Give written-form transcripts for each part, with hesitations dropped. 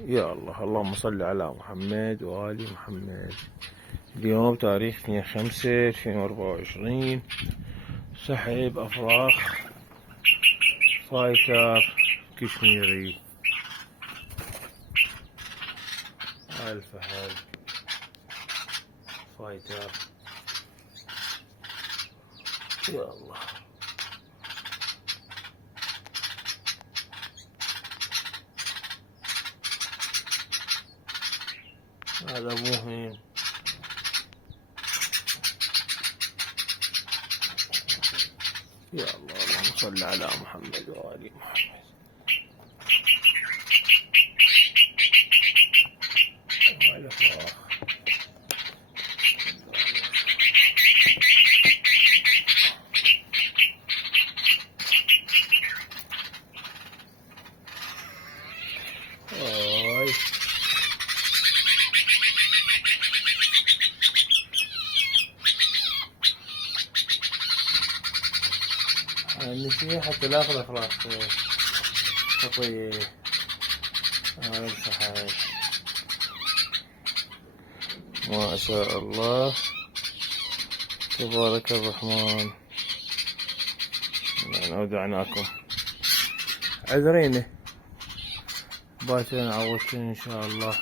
يا الله، اللهم صل على محمد وآل محمد. اليوم تاريخ 2/5/2024. سحب أفراخ فايتر كشميري. الفهد فايتر. يا الله، هذا مهم. يا الله، اللهم صل على محمد وآل محمد. نسيه حتى لا أخذ أفراح خطية. هذا الفحل ما شاء الله تبارك الرحمن. أودعناكم، عذريني باكر نعوضكم إن شاء الله.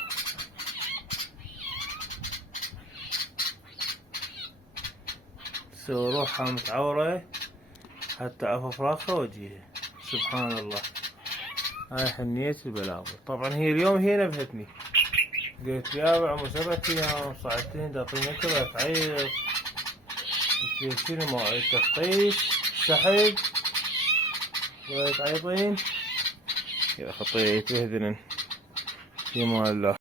تسوي روحها متعورة حتى عفى فراخها وجهها. سبحان الله، هاي حنية البلاوي. طبعا هي اليوم هي نبهتني، قلت يا ابو عمو 7 ايام صاعدتين داطينك تعيط. قلت شنو مواعيد تفتيش سحب تعيطين؟ يا خطية يتبهدلن في امان الله.